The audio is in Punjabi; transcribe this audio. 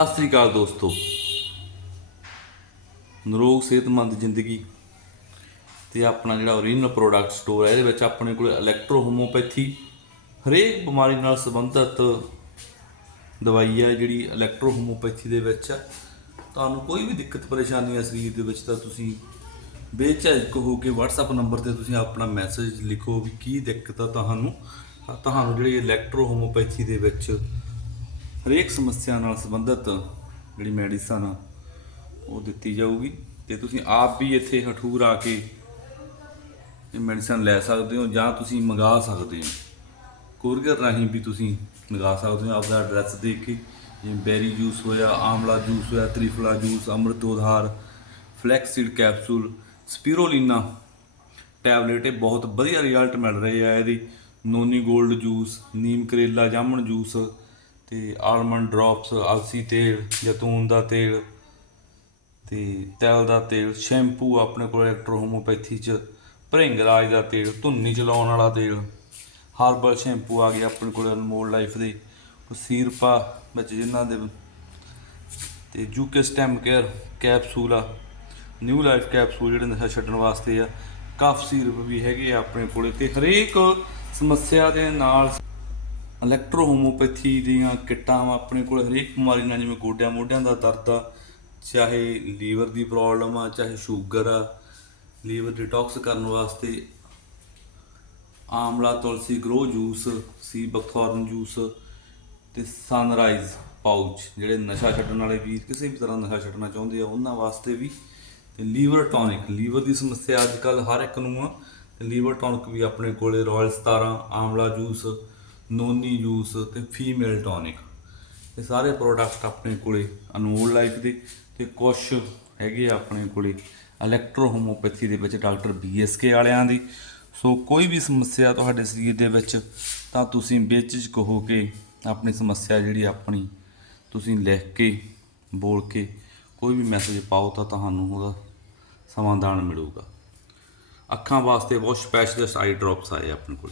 ਸਤਿ ਸ੍ਰੀ ਅਕਾਲ ਦੋਸਤੋ। ਨਰੋਗ ਸਿਹਤਮੰਦ ਜ਼ਿੰਦਗੀ ਤੇ ਆਪਣਾ ਜਿਹੜਾ ਓਰੀਜਨਲ ਪ੍ਰੋਡਕਟ ਸਟੋਰ ਹੈ, ਇਹਦੇ ਵਿੱਚ ਆਪਣੇ ਕੋਲ ਇਲੈਕਟ੍ਰੋ ਹੋਮੋਪੈਥੀ ਹਰੇਕ ਬਿਮਾਰੀ ਨਾਲ ਸੰਬੰਧਿਤ ਦਵਾਈ ਹੈ, ਜਿਹੜੀ ਇਲੈਕਟ੍ਰੋ ਹੋਮੋਪੈਥੀ ਦੇ ਵਿੱਚ ਹੈ। ਤੁਹਾਨੂੰ ਕੋਈ ਵੀ ਦਿੱਕਤ, ਪਰੇਸ਼ਾਨੀ ਹੈ ਸਰੀਰ ਦੇ ਵਿੱਚ ਤਾਂ ਤੁਸੀਂ ਬੇਝਿਜਕ ਹੋ ਕੇ WhatsApp ਨੰਬਰ ਤੇ ਤੁਸੀਂ ਆਪਣਾ ਮੈਸੇਜ ਲਿਖੋ ਵੀ ਕੀ ਦਿੱਕਤ ਆ ਤੁਹਾਨੂੰ। ਤੁਹਾਨੂੰ ਜਿਹੜੀ ਇਲੈਕਟ੍ਰੋ ਹੋਮੋਪੈਥੀ ਦੇ ਵਿੱਚ ਹਰੇਕ ਸਮੱਸਿਆ ਨਾਲ ਸੰਬੰਧਿਤ ਜਿਹੜੀ ਮੈਡੀਸਨ ਆ ਉਹ ਦਿੱਤੀ ਜਾਊਗੀ ਤੇ ਤੁਸੀਂ ਆਪ ਵੀ ਇੱਥੇ ਹਠੂਰ ਆ ਕੇ ਇਹ ਮੈਡੀਸਨ ਲੈ ਸਕਦੇ ਹੋ ਜਾਂ ਤੁਸੀਂ ਮੰਗਾ ਸਕਦੇ ਹੋ। ਕੋਰੀਅਰ ਰਾਹੀਂ ਵੀ ਤੁਸੀਂ ਮੰਗਾ ਸਕਦੇ ਹੋ ਆਪਦਾ ਐਡਰੈਸ ਦੇ ਕੇ। ਜਿਵੇਂ ਬੈਰੀ ਜੂਸ ਹੋਇਆ, ਆਮਲਾ ਜੂਸ ਹੋਇਆ, ਤ੍ਰਿਫਲਾ ਜੂਸ, ਅੰਮ੍ਰਿਤ ਉਧਾਰ ਫਲੈਕਸੀਡ ਕੈਪਸੂਲ, ਸਪਿਰੋਲੀਨਾ ਟੈਬਲੇਟ, ਇਹ ਬਹੁਤ ਵਧੀਆ ਰਿਜ਼ਲਟ ਮਿਲ ਰਹੇ ਆ ਇਹਦੀ। ਨੋਨੀ 골ਡ ਜੂਸ, ਨੀਮ ਕਰੇਲਾ ਜਾਮਣ ਜੂਸ ਤੇ ਆਲਮੰਡ ਡ੍ਰੌਪਸ ਅਲਸੀ ਤੇਲ, ਜੈਤੂਨ ਦਾ ਤੇਲ ਤੇ ਤਿਲ ਦਾ ਤੇਲ, ਸ਼ੈਂਪੂ ਆਪਣੇ ਕੋਲ ਇਲੈਕਟ੍ਰੋ ਹੋਮੋਪੈਥੀ ਚ ਭਰਿੰਗਰਾਜ ਦਾ ਤੇਲ, ਧੁੰਨੀ ਚ ਲਾਉਣ ਵਾਲਾ ਤੇਲ ਹਰਬਲ ਸ਼ੈਂਪੂ ਆ ਗਿਆ ਆਪਣੇ ਕੋਲ ਅਨਮੋਲ ਲਾਈਫ ਦੇ, ਉਹ ਸੀਰਪਾ ਵਿੱਚ ਜਿਨ੍ਹਾਂ ਦੇ ਤੇ ਯੂਕੇ ਸਟੈਮ ਕੇਅਰ ਕੈਪਸੂਲ ਆ ਨਿਊ ਲਾਈਫ ਕੈਪਸੂਲ ਜਿਹੜੇ ਨਸ਼ਾ ਛੱਡਣ ਵਾਸਤੇ ਆ ਕਫ ਸੀਰਪ ਵੀ ਹੈਗੇ ਆ ਆਪਣੇ ਕੋਲੇ ਤੇ ਹਰੇਕ ਸਮੱਸਿਆ ਦੇ ਨਾਲ ਇਲੈਕਟ੍ਰੋਹੋਮੋਪੈਥੀ ਦੀਆਂ ਕਿੱਟਾਂ ਵਾ ਆਪਣੇ ਕੋਲ ਹਰੇਕ ਬਿਮਾਰੀ ਨਾਲ, ਜਿਵੇਂ ਗੋਡਿਆਂ ਮੋਢਿਆਂ ਦਾ ਦਰਦ ਆ, ਚਾਹੇ ਲੀਵਰ ਦੀ ਪ੍ਰੋਬਲਮ ਆ, ਚਾਹੇ ਸ਼ੂਗਰ ਆ, ਲੀਵਰ ਡਿਟੌਕਸ ਕਰਨ ਵਾਸਤੇ ਆਮਲਾ ਤੁਲਸੀ grow juice, sea buckthorn juice ਤੇ ਸਨਰਾਈਜ਼ ਪਾਊਚ ਜਿਹੜੇ ਨਸ਼ਾ ਛੱਡਣ ਵਾਲੇ ਵੀਰ ਕਿਸੇ ਵੀ ਤਰ੍ਹਾਂ ਨਸ਼ਾ ਛੱਡਣਾ ਚਾਹੁੰਦੇ ਆ, ਉਹਨਾਂ ਵਾਸਤੇ ਵੀ ਤੇ ਲੀਵਰ ਟੌਨਿਕ, ਲੀਵਰ ਦੀ ਸਮੱਸਿਆ ਅੱਜ ਕੱਲ ਹਰ ਇੱਕ ਨੂੰ ਆ, ਤੇ ਲੀਵਰ ਟੌਨਿਕ ਵੀ ਆਪਣੇ ਕੋਲੇ royal 17 amla juice noni juice ਤੇ ਫੀਮੇਲ ਟੌਨਿਕ। ਇਹ ਸਾਰੇ ਪ੍ਰੋਡਕਟ ਆਪਣੇ ਕੋਲੇ ਅਨਮੋਲ ਲਾਈਫ ਦੇ, ਤੇ ਕੁਝ ਹੈਗੇ ਆ ਆਪਣੇ ਕੋਲੇ ਇਲੈਕਟ੍ਰੋ ਹੋਮੋਪੈਥੀ ਦੇ ਵਿੱਚ ਡਾਕਟਰ ਬੀਐਸਕੇ ਵਾਲਿਆਂ ਦੀ। ਸੋ ਕੋਈ ਵੀ ਸਮੱਸਿਆ ਤੁਹਾਡੇ ਸਰੀਰ ਦੇ ਵਿੱਚ, ਤਾਂ ਤੁਸੀਂ ਬੇਚਿਜਕ ਹੋ ਕੇ ਆਪਣੀ ਸਮੱਸਿਆ ਜਿਹੜੀ ਆਪਣੀ ਤੁਸੀਂ ਲਿਖ ਕੇ, ਬੋਲ ਕੇ ਕੋਈ ਵੀ ਮੈਸੇਜ ਪਾਓ ਤਾਂ ਤੁਹਾਨੂੰ ਉਹਦਾ ਸਮਾਧਾਨ ਮਿਲੂਗਾ। ਅੱਖਾਂ ਵਾਸਤੇ ਬਹੁਤ ਸਪੈਸ਼ਲਿਸਟ ਆਈ ਡ੍ਰੌਪਸ ਆਏ ਆਪਣੇ ਕੋਲ।